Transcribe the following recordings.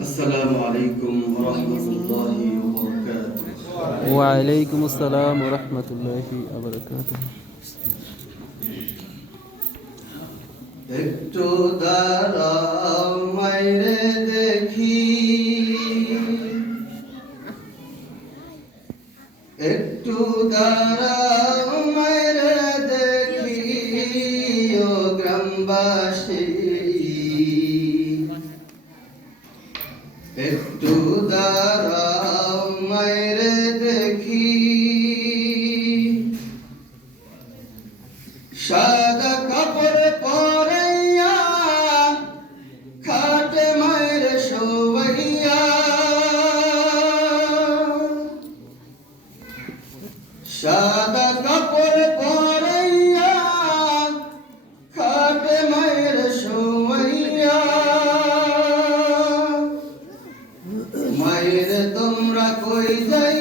السلام عليكم ورحمة الله وبركاته ওয়ালাইকুম আসসালাম রহমতুল্লাহি আবরকাতুহ একটু দাঁড়াও মাইরে দেখি একটু দাঁড়াও মাইরে দেখি ও গ্রামবাসী একটু দাঁড়াও মাইরে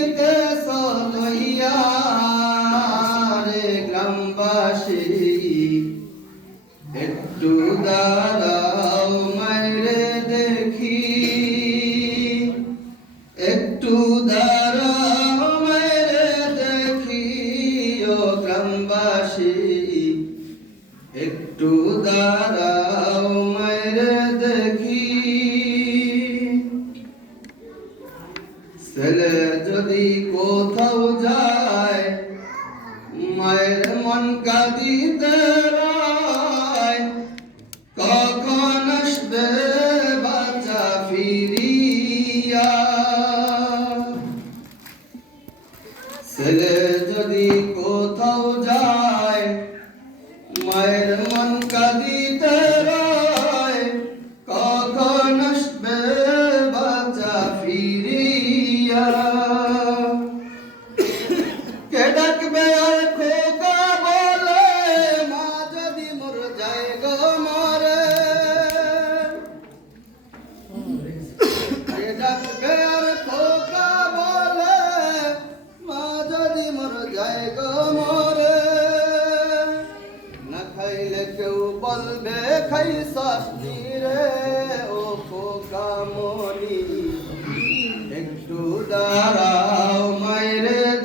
যাইতে সলইয়া একটু দাঁড়াও মায়ের দেখি। একটু দাঁড়াও মায়ের দেখি ও গ্রামবাসী একটু দাঁড়াও মায়ের মন কাঁদিতে কখন আসবে বাচ্চা ফিরিয়া? ছেলে যদি কোথাও যায় যায় গো মরে। না খাইলে কেউ বলবে, খাই শাস্তি রে, ও খোকা মনি।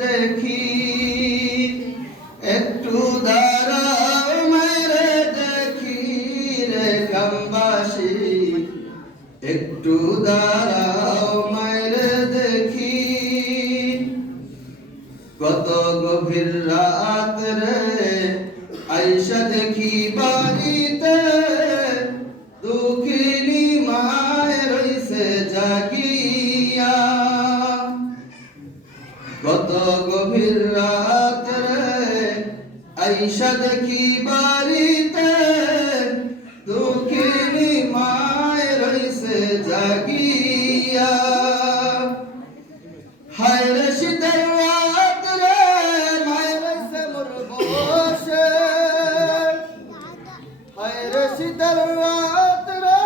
দেখি। একটু দাঁড়াও মায়েরে দেখি রে একটু দাঁড়াও কত গভীর রাত রে? আইসা দেখি বাড়িতে দুঃখিনী মায় রইছে জাগিয়া। কত গভীর রাত রে? আইসা দেখি বাড়িতে দুঃখিনী মায় রইছে জাগিয়া। শীতের রাত রে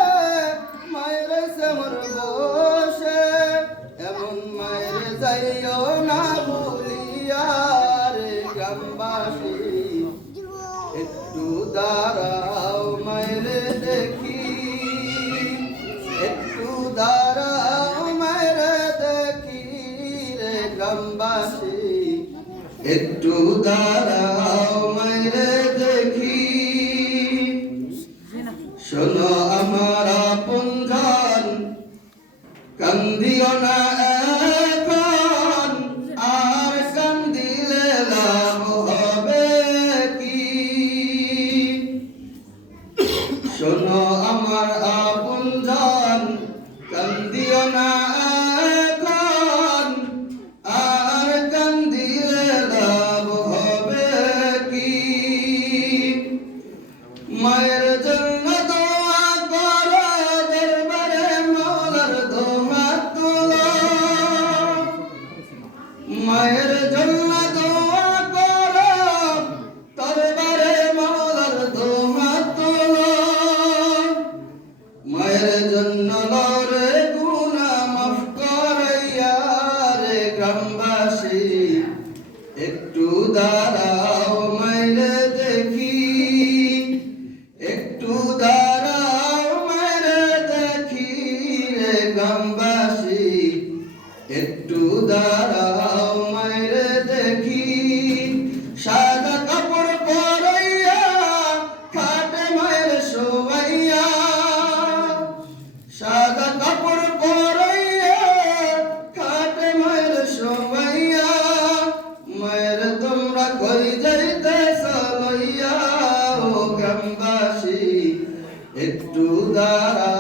মায় রইছে মোর বসে। এমন মায়ের যাইও না ভুলিয়া রে গ্রামবাসী, একটু দাঁড়াও মায়ের দেখি। একটু দাঁড়াও মায়ের দেখি রে গ্রামবাসী, একটু দাঁড়াও মায়ের কান্দিও না এখন আর কান্দিলে লাভ হবে কি? শোনো মায়ের জন্য লরে গুনা মাফ করাইয়া রে গ্রামবাসী একটু দাঁড়াও একটু দাঁড়াও